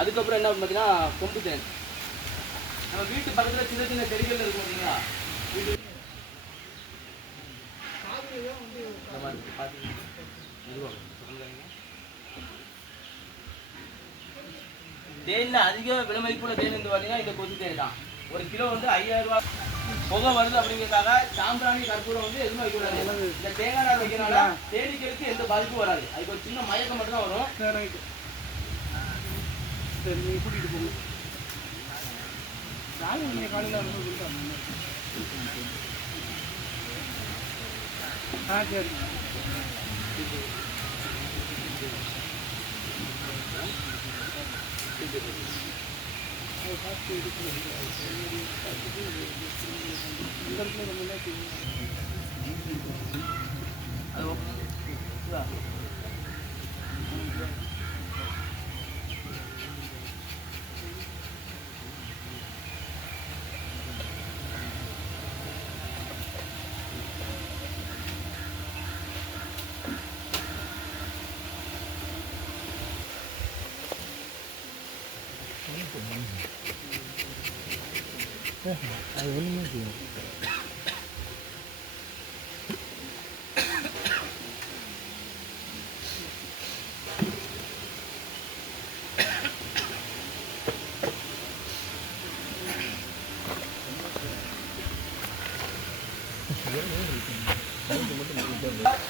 அதுக்கப்புறம் என்ன பார்த்தீங்கன்னா கொம்பு தேன். நம்ம வீட்டு பக்கத்தில் சின்ன சின்ன செடிகள் இருக்கும் பார்த்தீங்களா, வீட்டு தேனில் அதிக விலை மதிப்புள்ள தேன் வந்து பார்த்தீங்கன்னா இந்த கொசு தேன் தான். ஒரு கிலோ வந்து 5000 ரூபா. புகை வருது அப்படிங்கிறதுக்காக சாம்பிராணி கற்பூரம் வந்து எதுவும் வைக்கக்கூடாது. இந்த தேங்காய் நார் வைக்கிறனால தேனீக்களுக்கு எந்த பாதிப்பும் வராது. அதுக்கு ஒரு சின்ன மயக்கம் மட்டும் தான் வரும். சரி, நீங்கள் கூட்டிகிட்டு போங்க. நாளைக்கு நீங்கள் காலையில் வந்து கொடுத்தாங்க. சரி. அது ஒன்றுமே செய்யும்.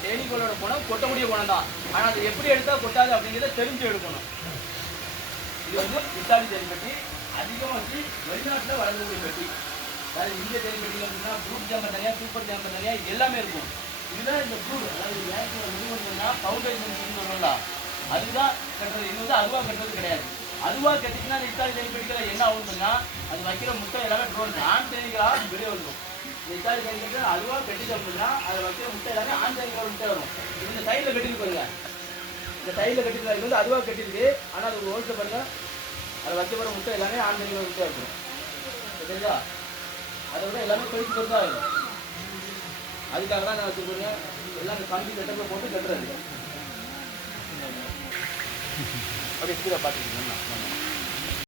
தேனீக்களோட குணம் கொட்டக்கூடிய குணம் தான். ஆனால் அது எப்படி எடுத்தால் கொட்டாது அப்படிங்கிறத தெரிஞ்சு எடுக்கணும். இது வந்து இத்தாலி தேனி அதிகமாக வச்சு வெளிநாட்டில் வளர்க்கக்கூடிய கட்டி. அதாவது இந்திய தேனி கட்டியில் அப்படின்னா ஃப்ரூட் ஜாம்பர் தனியாக, சூப்பர் ஜாம்பர் தனியாக, எல்லாமே இருக்கும். இதுதான் இந்த ஃப்ரூட், அதாவது வேலைக்கு முடிவுன்னா பவுண்டேஷன் சொல்லுவோம்ல, அதுதான் கட்டுறது. இது வந்து அதுவாக கட்டுறது கிடையாது. அதுவாக கட்டிச்சுன்னா அந்த இத்தாலி தேனி கட்டிகள் என்ன ஆகும்னு சொன்னால் அது வைக்கிற முட்டை எல்லாமே ட்ரோன் ஆண் தேனிகளாக வெளியே வந்துடும். இந்த இத்தாலி தேனி கட்டிகள் அதுவாக கட்டிச்சு அப்படின்னா அதை வைக்கிற முட்டை எல்லாமே ஆண் தேனிகளோட முட்டை வரும். இந்த சைடில் கட்டிட்டு பாருங்க, இந்த சைடில் கட்டிட்டு இது வந்து அதுவாக கட்டிருக்கு. ஆனால் அது ஒரு ஹோல்ஸை பாருங்க, அதை வைக்க போகிற முட்டை எல்லாமே ஆண் தேனிகளோட முட்டை இருக்கும். சரிங்களா? அதை விட எல்லாமே கழிச்சு பொறுத்தா இருக்கும். அதுக்காக தான் நான் வச்சுருக்கேங்க எல்லாம் இந்த கம்பி செட்டப்பில் போட்டு கட்டுறது. அப்படி ஸ்பீடாக பார்த்துக்கிட்டீங்கன்னா